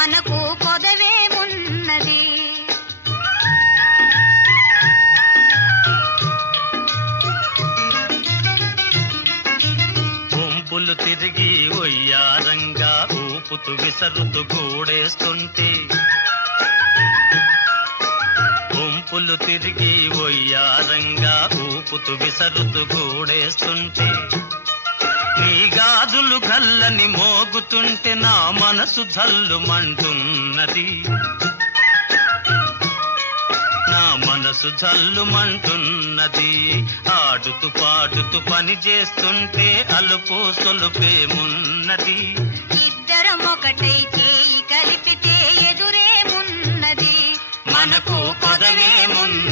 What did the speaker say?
మనకు కొదవేమున్నది. గుంపులు తిరిగి ఒయ్యారంగా ఊపుతూ విసరుతూ కూడేస్తుంటే, గుంపులు తిరిగి ఒయ్యారంగా ఊపుతూ విసరుతూ కూడేస్తుంటే, నీ గాజులు గల్లని మోగుతుంటే నా మనసు జల్లుమంటున్నది, నా మనసు జల్లుమంటున్నది. ఆడుతూ పాడుతూ పని చేస్తుంటే అలుపు సొలుపేమున్నది. ఇద్దరం ఒకటై చేయి కలిపితే ఎదురేమున్నది. మనకు కొదవేమున్నది.